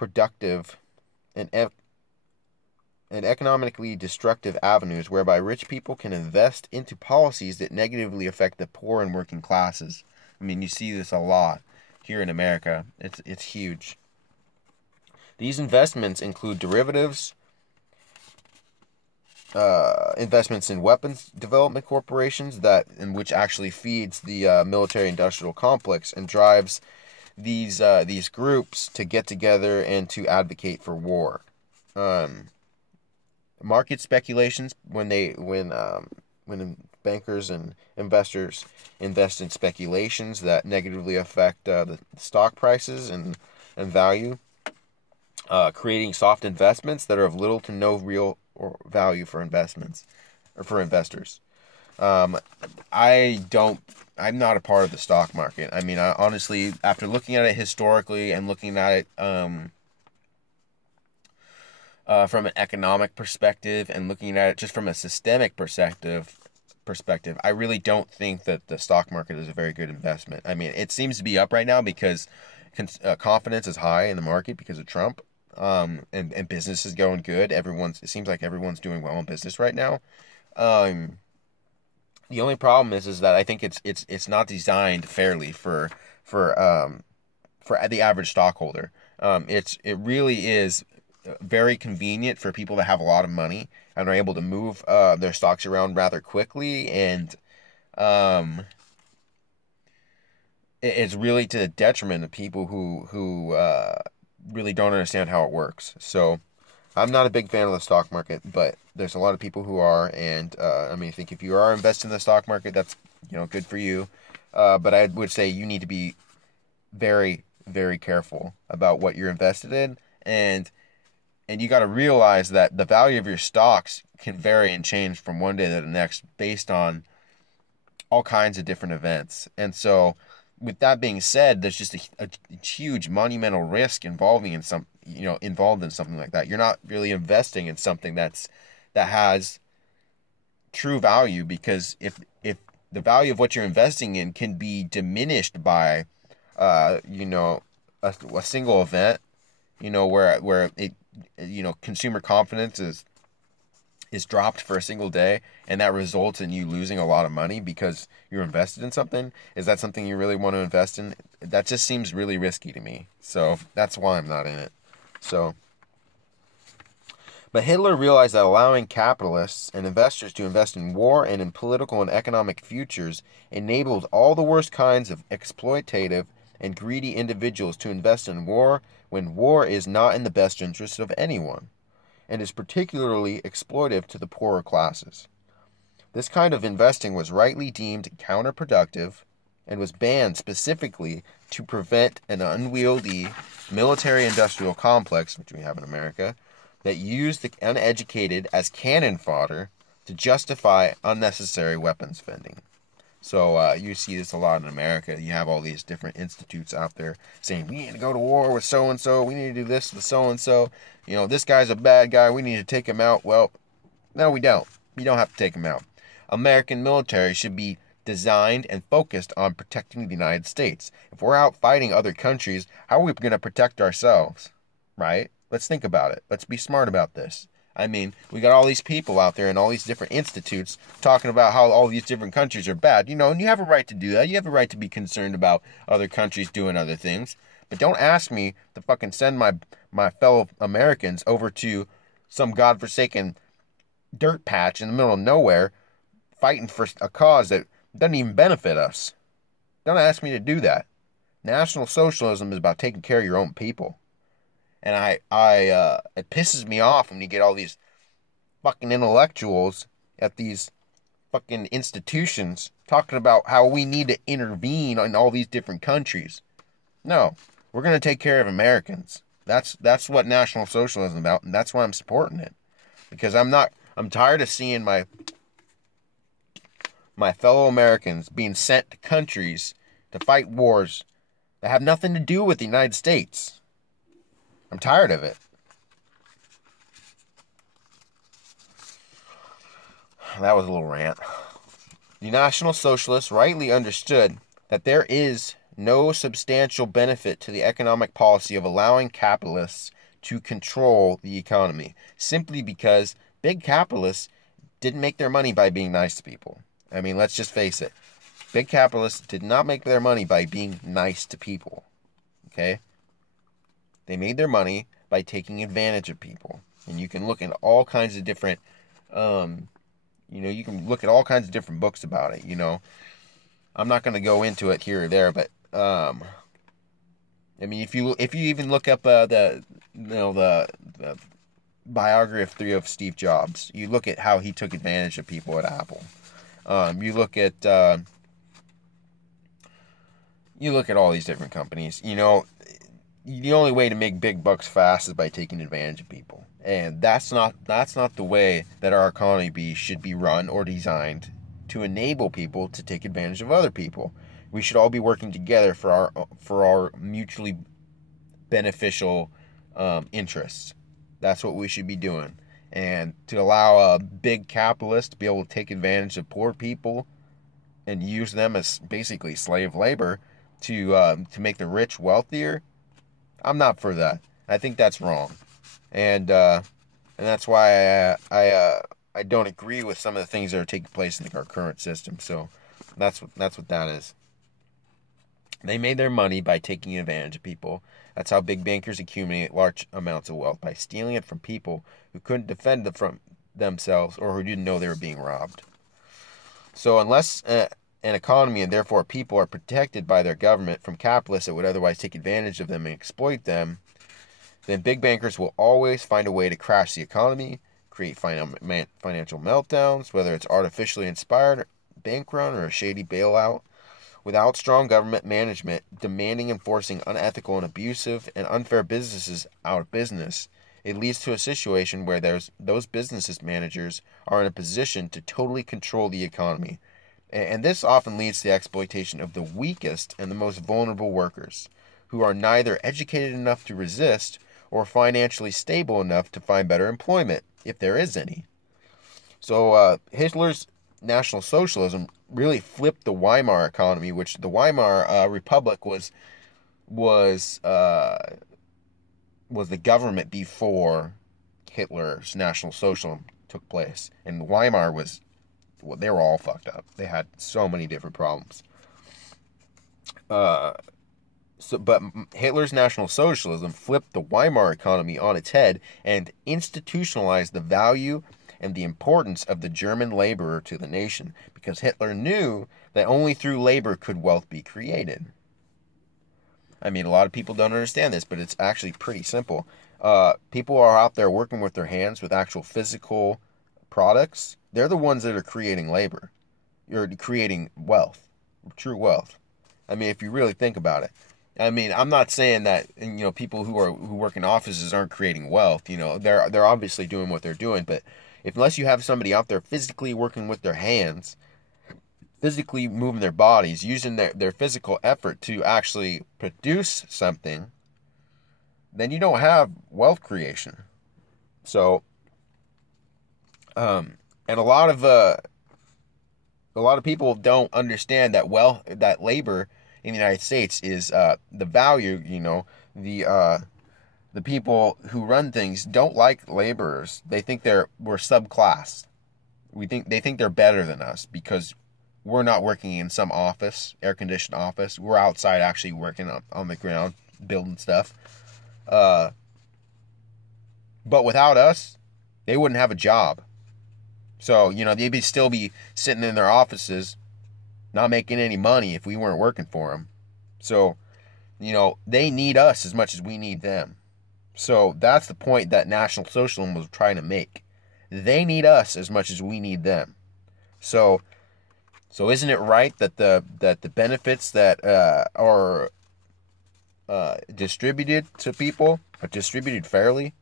productive and, and economically destructive avenues whereby rich people can invest into policies that negatively affect the poor and working classes. I mean, you see this a lot here in America. It's huge. These investments include derivatives, investments in weapons development corporations in which actually feeds the military-industrial complex and drives these groups to get together and to advocate for war. Market speculations when bankers and investors invest in speculations that negatively affect the stock prices and value, creating soft investments that are of little to no real or value for investments or for investors. I'm not a part of the stock market. I mean, honestly, after looking at it historically and looking at it from an economic perspective and looking at it just from a systemic perspective, I really don't think that the stock market is a very good investment. I mean, it seems to be up right now because confidence is high in the market because of Trump. And business is going good. It seems like everyone's doing well in business right now. The only problem is that I think it's not designed fairly for the average stockholder. It really is very convenient for people that have a lot of money and are able to move their stocks around rather quickly, and it's really to the detriment of people who really don't understand how it works. So I'm not a big fan of the stock market, but there's a lot of people who are, and I mean, I think if you are investing in the stock market, that's good for you. But I would say you need to be very, very careful about what you're invested in, and you got to realize that the value of your stocks can vary and change from one day to the next based on all kinds of different events. And so, with that being said, there's just a huge monumental risk involved in something like that. You're not really investing in something that has true value, because if the value of what you're investing in can be diminished by a single event, where it consumer confidence is dropped for a single day, and that results in you losing a lot of money because you're invested in something. Is that something you really want to invest in? That just seems really risky to me. So that's why I'm not in it. But Hitler realized that allowing capitalists and investors to invest in war and in political and economic futures enabled all the worst kinds of exploitative and greedy individuals to invest in war when war is not in the best interest of anyone, and is particularly exploitive to the poorer classes. This kind of investing was rightly deemed counterproductive and was banned specifically to prevent an unwieldy military-industrial complex, which we have in America, that used the uneducated as cannon fodder to justify unnecessary weapons spending. So you see this a lot in America. You have all these different institutes out there saying, we need to go to war with so-and-so, we need to do this with so-and-so, this guy's a bad guy, we need to take him out. Well, no, we don't. You don't have to take him out. American military should be designed and focused on protecting the United States. If we're out fighting other countries, how are we going to protect ourselves? Right? Let's think about it. Let's be smart about this. I mean, we got all these people out there and all these different institutes talking about how all these different countries are bad, and you have a right to do that. You have a right to be concerned about other countries doing other things. But don't ask me to fucking send my fellow Americans over to some godforsaken dirt patch in the middle of nowhere fighting for a cause that doesn't even benefit us. Don't ask me to do that. National Socialism is about taking care of your own people. And it pisses me off when you get all these fucking intellectuals at these fucking institutions talking about how we need to intervene in all these different countries. No, we're going to take care of Americans. That's what National Socialism is about, and that's why I'm supporting it. Because I'm tired of seeing my fellow Americans being sent to countries to fight wars that have nothing to do with the United States. I'm tired of it. That was a little rant. The National Socialists rightly understood that there is no substantial benefit to the economic policy of allowing capitalists to control the economy, simply because big capitalists didn't make their money by being nice to people. I mean, let's just face it. Big capitalists did not make their money by being nice to people. Okay? They made their money by taking advantage of people. And you can look at all kinds of different, you can look at all kinds of different books about it, I'm not going to go into it here or there, but, I mean, if you even look up the biography of Steve Jobs, you look at how he took advantage of people at Apple. You look at all these different companies. The only way to make big bucks fast is by taking advantage of people, and that's not the way that our economy should be run or designed to enable people to take advantage of other people. We should all be working together for our mutually beneficial interests. That's what we should be doing. And to allow a big capitalist to be able to take advantage of poor people and use them as basically slave labor to make the rich wealthier, I'm not for that. I think that's wrong, and that's why I don't agree with some of the things that are taking place in our current system. So that's what that is. They made their money by taking advantage of people. That's how big bankers accumulate large amounts of wealth, by stealing it from people who couldn't defend them from themselves or who didn't know they were being robbed. So unless an economy and therefore people are protected by their government from capitalists that would otherwise take advantage of them and exploit them, then big bankers will always find a way to crash the economy, create financial meltdowns, whether it's artificially inspired bank run or a shady bailout. Without strong government management demanding and forcing unethical and abusive and unfair businesses out of business, it leads to a situation where those businesses managers are in a position to totally control the economy. And this often leads to the exploitation of the weakest and the most vulnerable workers, who are neither educated enough to resist or financially stable enough to find better employment, if there is any. So Hitler's National Socialism really flipped the Weimar economy, which the Weimar Republic was the government before Hitler's National Socialism took place. And Weimar they were all fucked up. They had so many different problems. But Hitler's National Socialism flipped the Weimar economy on its head and institutionalized the value and the importance of the German laborer to the nation, because Hitler knew that only through labor could wealth be created. I mean, a lot of people don't understand this, but it's actually pretty simple. People are out there working with their hands with actual physical products. They're the ones that are creating labor. You're creating wealth, true wealth. I mean, if you really think about it. I mean, I'm not saying that people who work in offices aren't creating wealth. They're obviously doing what they're doing, but unless you have somebody out there physically working with their hands, physically moving their bodies, using their physical effort to actually produce something, then you don't have wealth creation. So, and a lot of people don't understand that that labor in the United States is the value. The people who run things don't like laborers. They think we're subclass. They think they're better than us because we're not working in some office, air-conditioned office. We're outside actually working on the ground, building stuff. But without us, they wouldn't have a job. So, they'd still be sitting in their offices, not making any money if we weren't working for them. So, they need us as much as we need them. So that's the point that National Socialism was trying to make. They need us as much as we need them. So isn't it right that the benefits that are distributed to people are distributed fairly?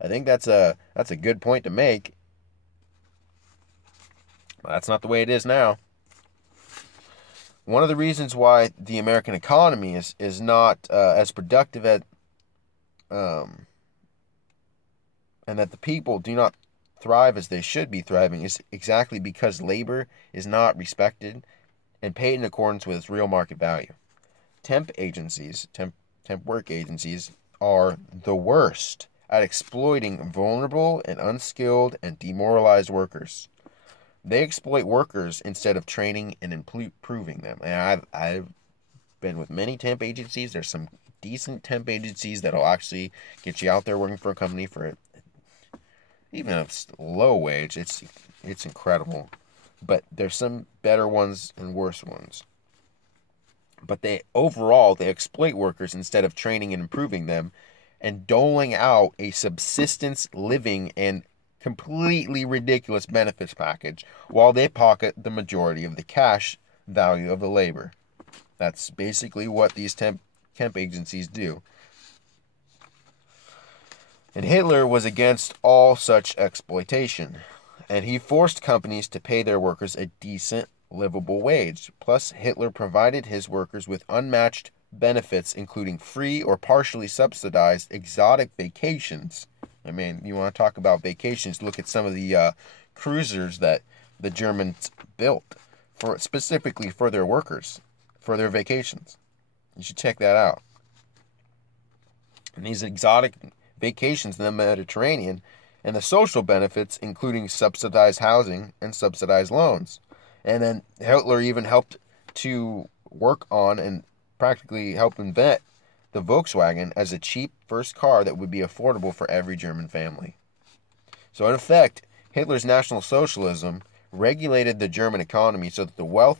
I think that's a good point to make. Well, that's not the way it is now. One of the reasons why the American economy is not as productive and that the people do not thrive as they should be thriving is exactly because labor is not respected and paid in accordance with its real market value. temp work agencies are the worst at exploiting vulnerable and unskilled and demoralized workers. They exploit workers instead of training and improving them. And I've been with many temp agencies. There's some decent temp agencies that'll actually get you out there working for a company for even a low wage. It's incredible. But there's some better ones and worse ones. But they exploit workers instead of training and improving them, and doling out a subsistence living and completely ridiculous benefits package while they pocket the majority of the cash value of the labor. That's basically what these temp agencies do. And Hitler was against all such exploitation, and he forced companies to pay their workers a decent, livable wage. Plus, Hitler provided his workers with unmatched benefits, including free or partially subsidized exotic vacations. I mean, you want to talk about vacations, look at some of the cruisers that the Germans built specifically for their workers, for their vacations. You should check that out. And these exotic vacations in the Mediterranean, and the social benefits, including subsidized housing and subsidized loans. And then Hitler even helped to work on and practically helped invent the Volkswagen as a cheap first car that would be affordable for every German family. So in effect, Hitler's National Socialism regulated the German economy so that the wealth